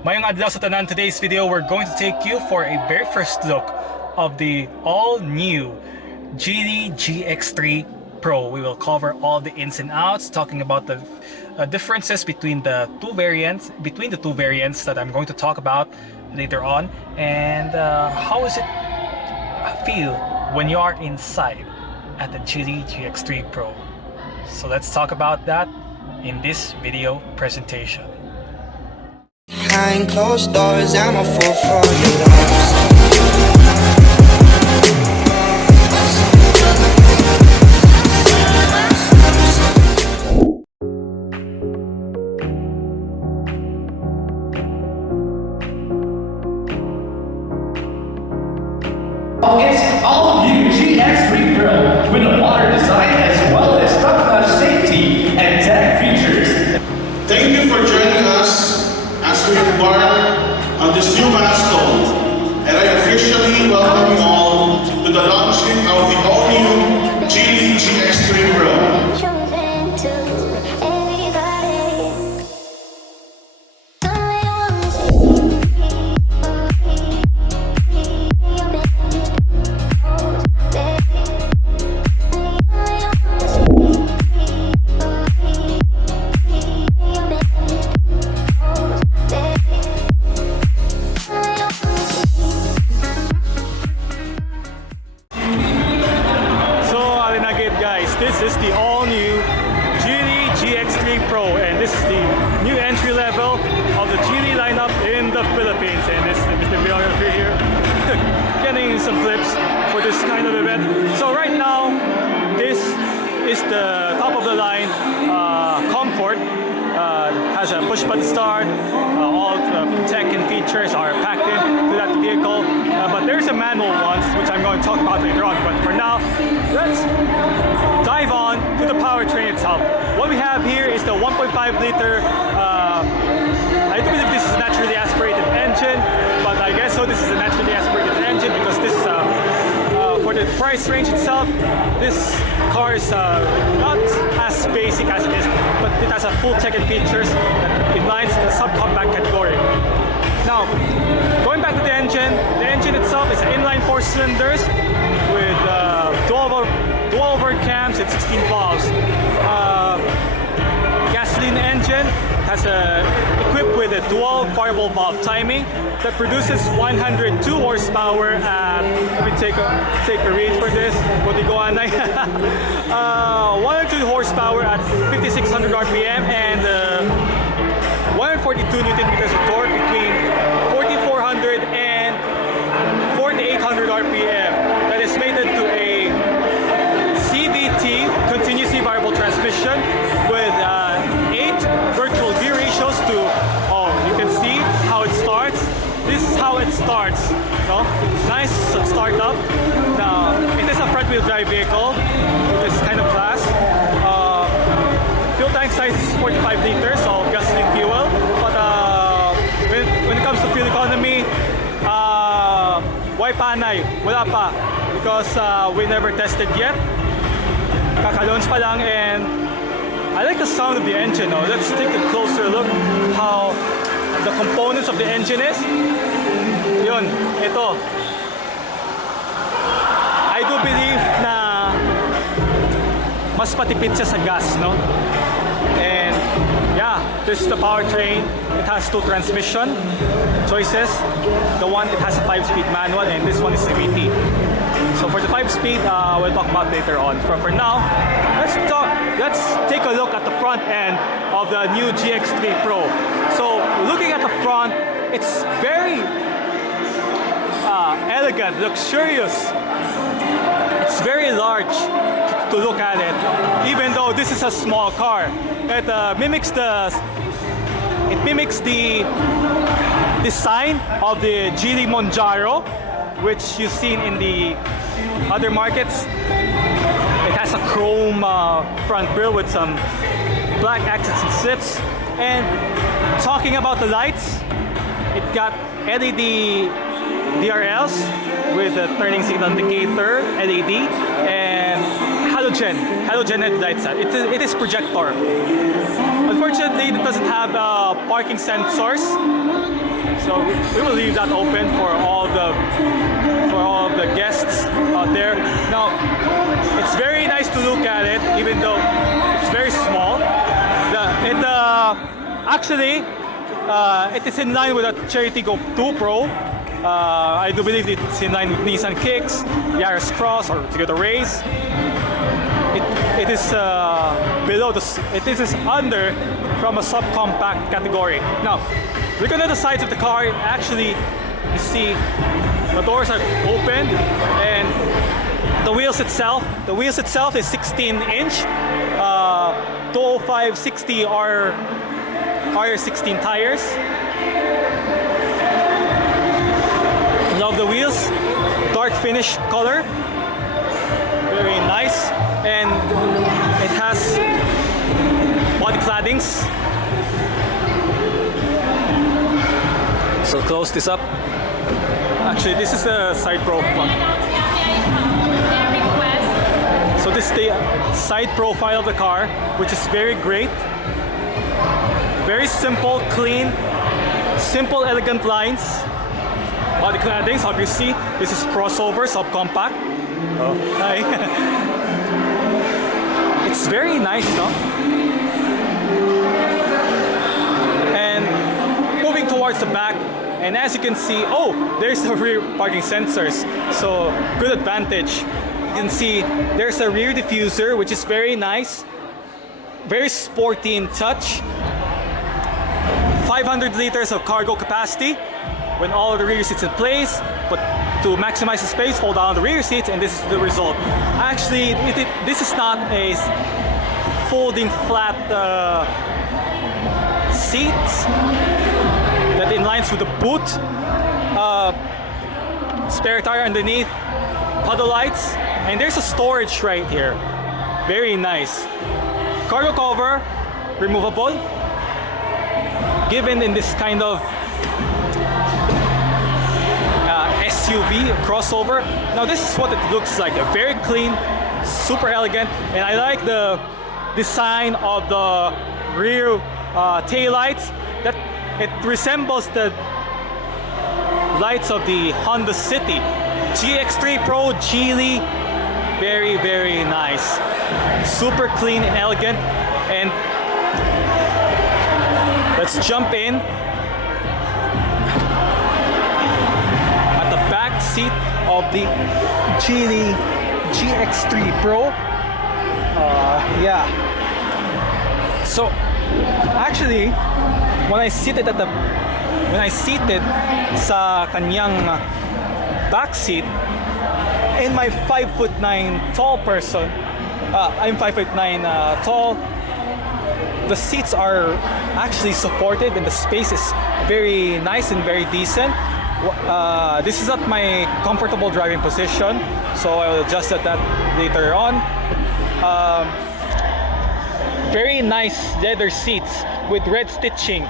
Maayung adlaw sa tanan. Today's video, we're going to take you for a very first look of the all-new Geely GX3 Pro. We will cover all the ins and outs, talking about the differences between the two variants that I'm going to talk about later on, and how does it feel when you are inside at the Geely GX3 Pro. So let's talk about that in this video presentation. Behind closed doors, I'm a fool for your loves. It's all new GX3 Pro with a modern design as well as top-notch safety and tech features. Thank you for joining us as we embark on this new milestone, and I officially welcome you all to the launching of the all-new Geely GX3 Pro. This is the all-new Geely GX3 Pro, and this is the new entry level of the Geely lineup in the Philippines. And this is Mr. Videographer here, getting some clips for this kind of event. So right now, this is the top of the line Comfort. Has a push-button start. All the tech and features are packed into that vehicle. But there's a manual one, which I'm going to talk about later on. But for now, let's dive on to the powertrain itself. What we have here is the 1.5 liter. I do believe this is a naturally aspirated engine, but I guess so. This is a naturally aspirated engine because this for the price range itself, this car is not as basic as it is, but it has a full tech and features that it lines in the subcompact category. Now, going back to the engine itself is an inline 4 cylinders with dual over cams and 16 valves. Gasoline engine has equipped with a dual variable valve timing that produces 102 horsepower at, let me take a read for this, 102 horsepower at 5600 RPM and 142 Newton meters of torque between 4400 and 4800 RPM. That is mated to a CVT, continuously variable transmission, with 8 virtual gear ratios to, you can see how it starts. This is how it starts. So, nice startup. Now, it is a front-wheel drive vehicle with this kind of class. Fuel tank size is 45 liters of gasoline fuel. But when it comes to fuel economy, why panay? Wala pa. Because we never tested yet. Kaka-launch pa lang, and I like the sound of the engine. Let's take a closer look how the components of the engine is. Yun, ito. I do believe na mas patipid siya sa gas, no? And yeah, this is the powertrain. It has 2 transmission choices. The one, it has a 5-speed manual, and this one is CVT. So for the 5-speed, we'll talk about later on. For now, let's take a look at the front end of the new GX3 Pro. So looking at the front, it's very elegant, luxurious. It's very large to look at it, even though this is a small car. It mimics the design of the Geely Montage, which you've seen in the other markets. It has a chrome front grille with some black accents and slips. And talking about the lights, it got LED DRLs with a turning signal indicator LED and halogen headlights. It is projector. Unfortunately, it doesn't have parking sensors, we will leave that open for all the guests out there. Now, it's very nice to look at it, even though it's very small. It is in line with the Cherry Tiggo 2 Pro. I do believe it's in line with Nissan Kicks, Yaris Cross, or Toyota Race. It is below it is under from a subcompact category. Now, looking at the sides of the car, actually, you see the doors are open, and the wheels itself is 16-inch. 205/60 are 16 tires. Love the wheels, dark finish color, very nice, and it has body claddings. So close this up. Actually, this is the side profile. So this is the side profile of the car, which is very great. Very simple, clean, simple, elegant lines. Body claddings, obviously. This is crossover, subcompact. Oh, hi. It's very nice, no? And moving towards the back, and as you can see, oh, there's the rear parking sensors. So good advantage. You can see there's a rear diffuser, which is very nice, very sporty in touch. 500 liters of cargo capacity when all of the rear seats in place, but to maximize the space, fold down the rear seats, and this is the result. Actually, this is not a folding flat seats that inlines with the boot. Spare tire underneath, puddle lights, and there's a storage right here. Very nice. Cargo cover, removable. Given in this kind of SUV crossover. Now this is what it looks like. Very clean, super elegant, and I like the design of the rear taillights. That it resembles the lights of the Honda City. GX3 Pro Geely, very, very nice. Super clean and elegant. And let's jump in at the back seat of the Geely GX3 Pro. Yeah. So actually, when I seated sa kanyang back seat, in my 5'9" tall person, I'm 5'9" tall. The seats are actually supported, and the space is very nice and very decent. This is not my comfortable driving position, so I will adjust that later on. Very nice leather seats with red stitching,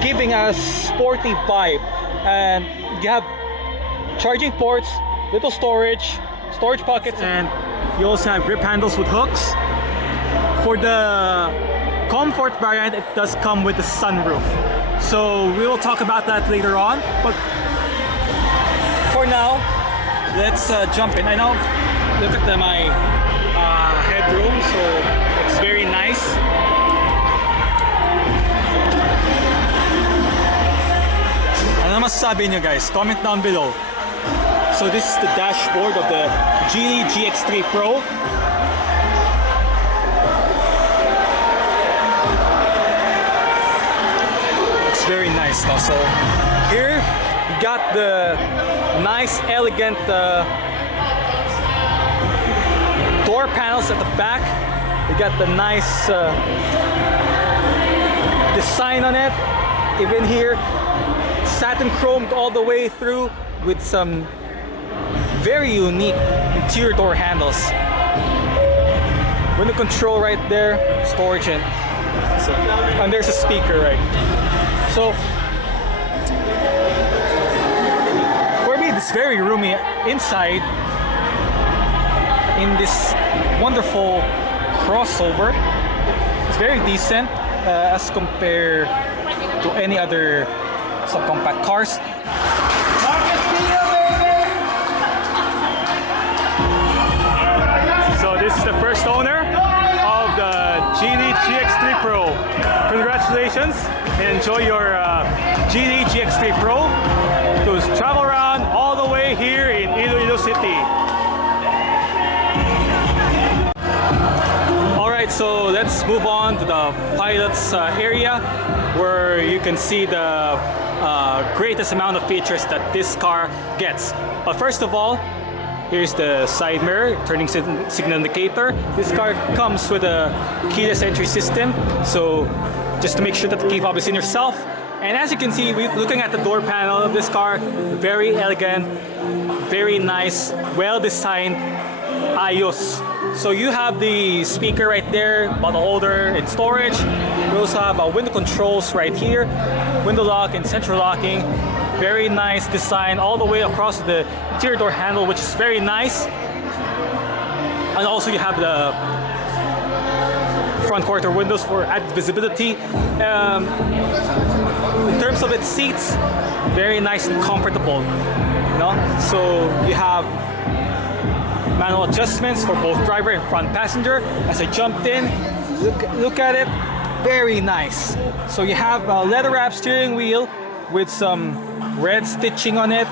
giving a sporty vibe. And you have charging ports, little storage pockets, and you also have grip handles with hooks. For the Comfort variant, it does come with the sunroof, so we will talk about that later on. But for now, let's jump in. I know, look at my headroom, so it's very nice. Ano masasabi nyo guys? Comment down below. So this is the dashboard of the Geely GX3 Pro. Very nice. So here you got the nice, elegant door panels at the back. You got the nice design on it. Even here, satin chromed all the way through with some very unique interior door handles. Window control right there, storage and there's a speaker, right? So for me, it's very roomy inside in this wonderful crossover. It's very decent as compared to any other subcompact cars. So this is the first owner of the Geely GX3 Pro. Congratulations and enjoy your Geely GX3 Pro to travel around all the way here in Iloilo City. Alright, so let's move on to the pilot's area where you can see the greatest amount of features that this car gets. But first of all, here's the side mirror, turning signal indicator. This car comes with a keyless entry system, so just to make sure that the key fob is in yourself. And as you can see, looking at the door panel of this car, very elegant, very nice, well-designed ayos. So you have the speaker right there, bottle holder and storage. We also have window controls right here, window lock and central locking. Very nice design all the way across the interior door handle, which is very nice. And also you have the front quarter windows for added visibility. In terms of its seats, very nice and comfortable. You know? So you have manual adjustments for both driver and front passenger. As I jumped in, look at it, very nice. So you have a leather wrap steering wheel with some red stitching on it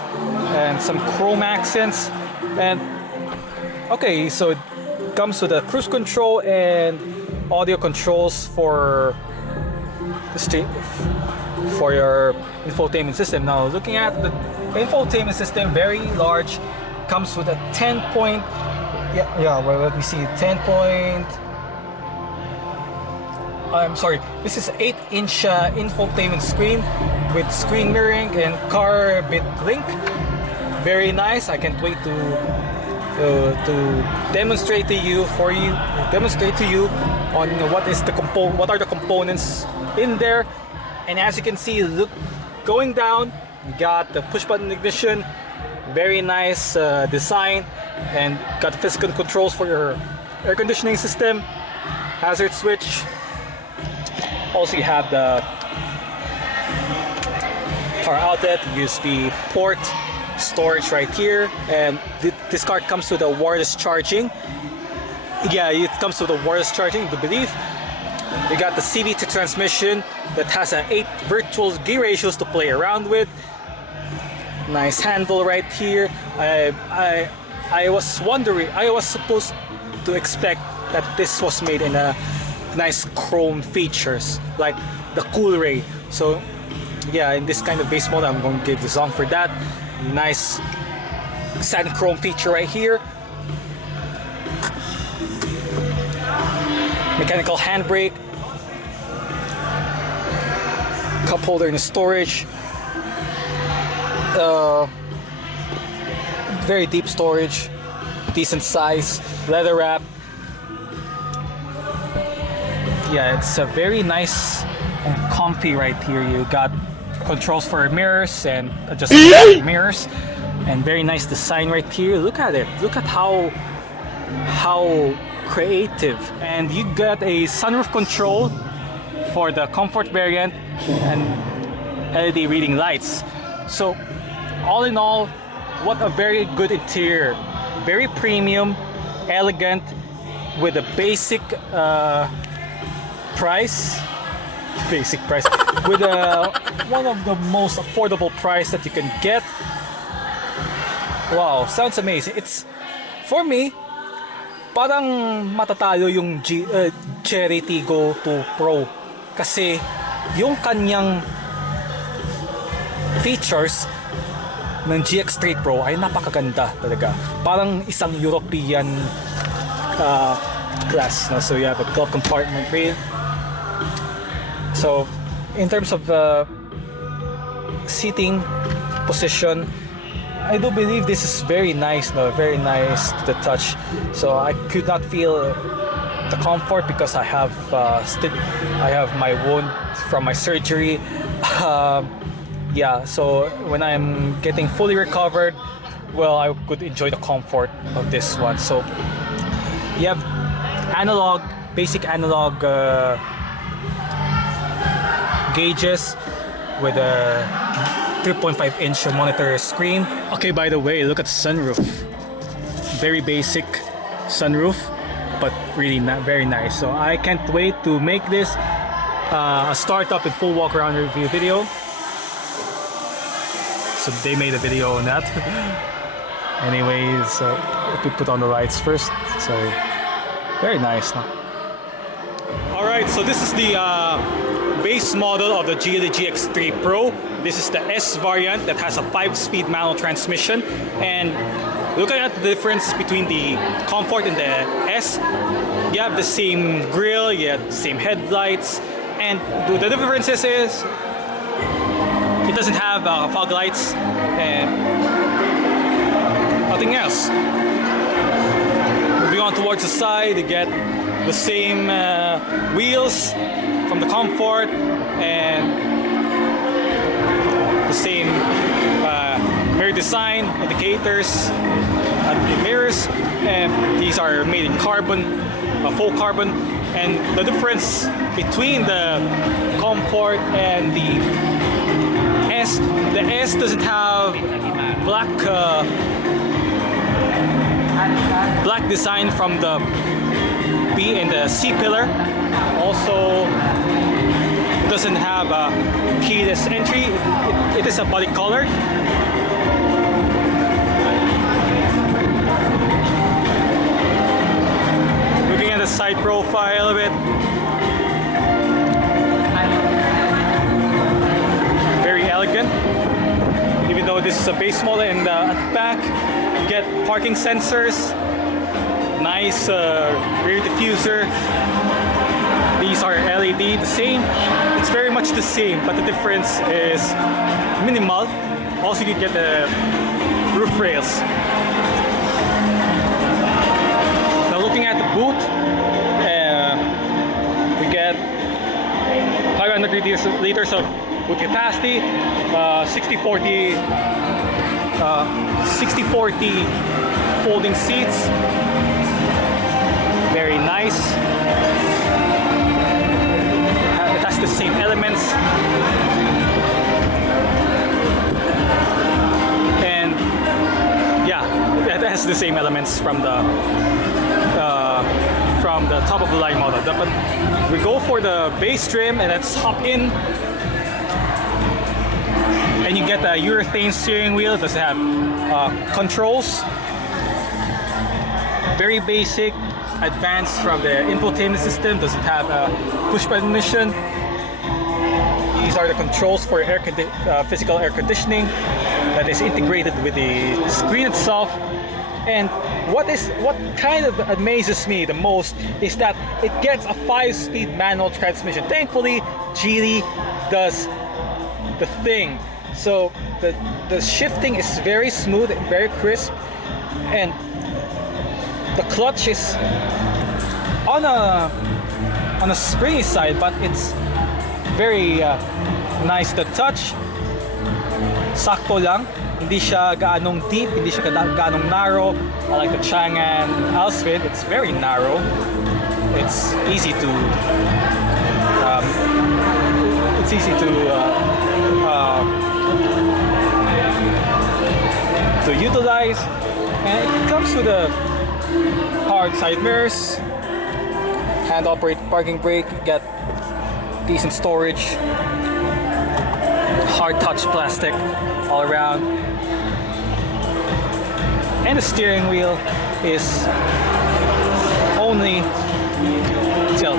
and some chrome accents. And okay, so it comes with a cruise control and audio controls for the for your infotainment system. Now looking at the infotainment system, very large, comes with a 10 point, well, let me see, 10 point, I'm sorry, this is 8-inch infotainment screen with screen mirroring and car bit link. Very nice. I can't wait to demonstrate to you on what are the components in there. And as you can see, look, going down, you got the push button ignition, very nice design, and got the physical controls for your air conditioning system, hazard switch. Also, you have the power outlet, USB port, storage right here, and this car comes with a wireless charging. Yeah, it comes with a wireless charging, I believe. You got the CVT transmission that has 8 virtual gear ratios to play around with. Nice handle right here. I was wondering, I was supposed to expect that this was made in a nice chrome features like the cool ray. So yeah, in this kind of base model, I'm going to give the song for that. Nice satin chrome feature right here. Mechanical handbrake, cup holder in the storage, very deep storage, decent size, leather wrap. Yeah, it's a very nice and comfy right here. You got controls for mirrors and adjustable mirrors, and very nice design right here. Look at it. Look at how creative. And you got a sunroof control for the Comfort variant and LED reading lights. So all in all, what a very good interior. Very premium, elegant, with a basic price with one of the most affordable price that you can get. Wow, sounds amazing. It's, for me, parang matatalo yung Cherry Tiggo 2 Pro kasi yung kanyang features ng GX3 Pro ay napakaganda talaga. Parang isang European class, no? So you have a glove compartment rail. So in terms of seating position, I do believe this is very nice, no? Very nice to the touch. So I could not feel the comfort because I have my wound from my surgery. Yeah, so when I'm getting fully recovered, well, I could enjoy the comfort of this one. So you have basic analog gauges with a 3.5-inch monitor screen. Okay, by the way, look at the sunroof. Very basic sunroof, but really very nice. So I can't wait to make this a startup and full walk around review video. So they made a video on that. Anyways, so we put on the lights first. So very nice, no? All right, so this is the base model of the Geely GX3 Pro. This is the S variant that has a 5-speed manual transmission. And looking at the difference between the Comfort and the S, you have the same grille, you have the same headlights, and the differences is it doesn't have fog lights and nothing else. Moving on towards the side, you get the same wheels from the Comfort and the same mirror design, indicators, and mirrors, and these are made in carbon, full carbon. And the difference between the Comfort and the S doesn't have black black design from the B and the C pillar. Also doesn't have a keyless entry. It is a body color. Looking at the side profile of it, very elegant. Even though this is a base model, and at the back you get parking sensors, nice rear diffuser. These are LED, the same. It's very much the same, but the difference is minimal. Also, you get the roof rails. Now, looking at the boot, we get 500 liters of boot capacity, 60/40 folding seats. Very nice. It has the same elements. And yeah, it has the same elements from the top of the line model. But we go for the base trim, and let's hop in. And you get a urethane steering wheel. It does have controls. Very basic. Advanced from the infotainment system. Doesn't have a push button ignition. These are the controls for physical air conditioning that is integrated with the screen itself. And what kind of amazes me the most is that it gets a 5-speed manual transmission. Thankfully, Geely does the thing. So the shifting is very smooth and very crisp, and the clutch is on a springy side, but it's very nice to touch. Sakto lang, hindi siya gaanong deep, hindi siya gaanong narrow. Like the Chang'an Alsfin, it's very narrow. It's easy to utilize, and it comes with a hard side mirrors, hand operated parking brake, get decent storage, hard touch plastic all around, and the steering wheel is only tilt.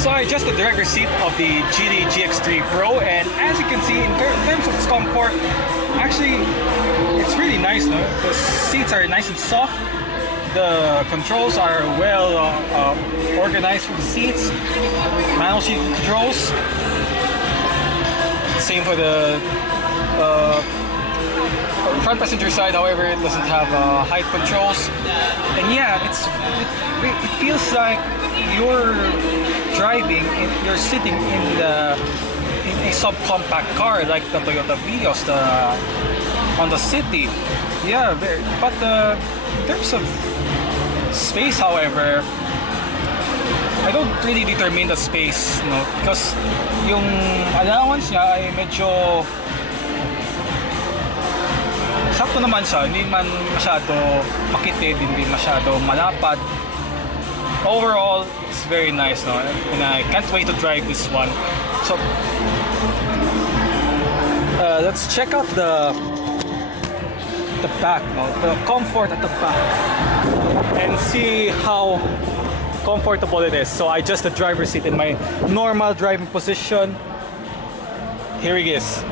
So I adjust the driver's seat of the Geely GX3 Pro, and as you can see, in terms of its comfort, actually it's really nice. No? The seats are nice and soft. The controls are well organized for the seats. Manual seat controls. Same for the front passenger side. However, it doesn't have height controls. And yeah, it feels like you're driving, you're sitting in a subcompact car like the Toyota Vios, on the city. Yeah, but in terms of space, however, I don't really determine the space, no, because yung allowance niya ay medyo sakto naman siya, hindi man masyado makitid, hindi masyado malapad. Overall, it's very nice, no, and I can't wait to drive this one. So let's check out the back, no, the comfort at the back, and see how comfortable it is. So I adjust the driver's seat in my normal driving position. Here it is.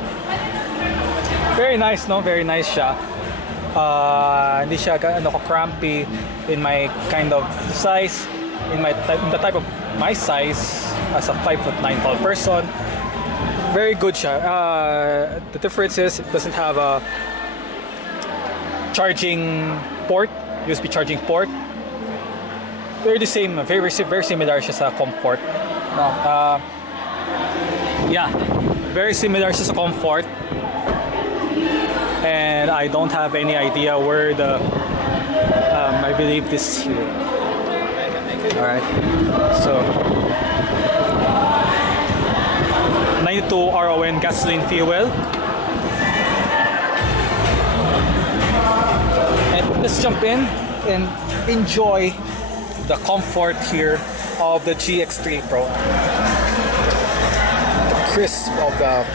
Very nice, no? Very nice siya. Hindi siya crampy in my kind of size, in the type of my size as a 5'9" tall person. Very good siya. The difference is it doesn't have a charging port, USB charging port. They're the same, very similar siya sa Comfort. No, yeah, very similar siya sa Comfort. And I don't have any idea where the, I believe this here. Alright, so 92 RON gasoline fuel. And let's jump in and enjoy the comfort here of the GX3 Pro. The crisp of the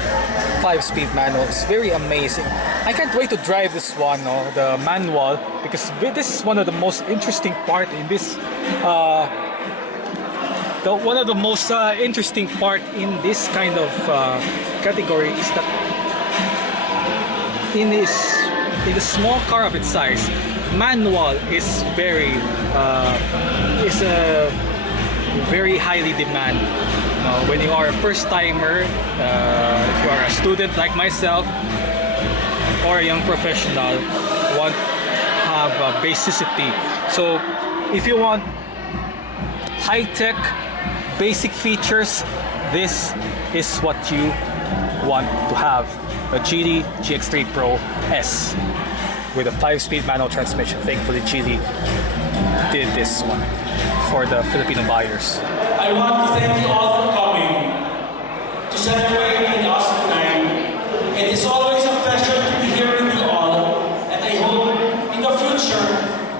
5-speed manual is very amazing. I can't wait to drive this one, no, the manual, because this is one of the most interesting part in this. One of the most interesting part in this kind of category is that in the small car of its size, manual is very very highly demand. When you are a first timer, if you are a student like myself or a young professional, want have basicity. So if you want high-tech basic features, this is what you want to have. A Geely GX3 Pro S with a 5-speed manual transmission. Thankfully, Geely did this one for the Filipino buyers. I want to thank you all for coming to celebrate an awesome night. It is always a pleasure to be here with you all, and I hope in the future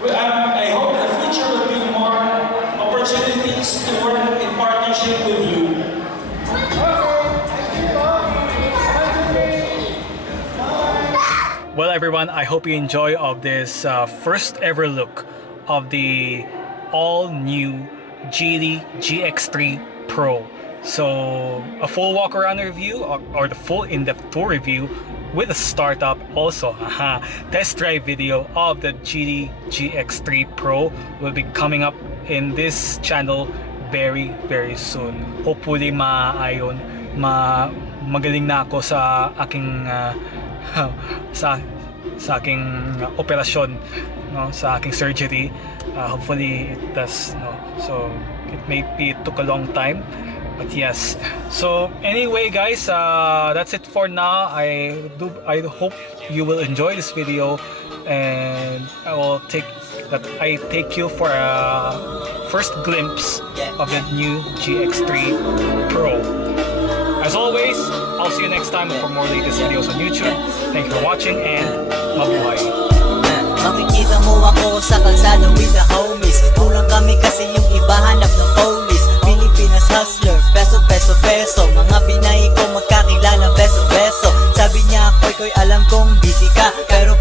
will be more opportunities to work in partnership with you. Well, everyone, I hope you enjoy of this first ever look of the all-new Geely GX3 Pro. So a full walk around review or the full in-depth tour review with a startup also test drive video of the Geely GX3 Pro will be coming up in this channel very soon. Hopefully magaling na ako sa aking sa aking operasyon, no, sa aking surgery. Hopefully it does, no. So it took a long time, but yes. So anyway, guys, that's it for now. I hope you will enjoy this video, and I take you for a first glimpse of the new GX3 Pro. As always, I'll see you next time for more latest videos on YouTube. Thank you for watching, and mabuhay. Makikita mo ako sa kalsada with the homies. Kulang kami kasi yung iba hanap ng police. Pilipinas hustler, peso. Mga binay ko magkakilala, beso. Sabi niya, koy alam kong busy ka, pero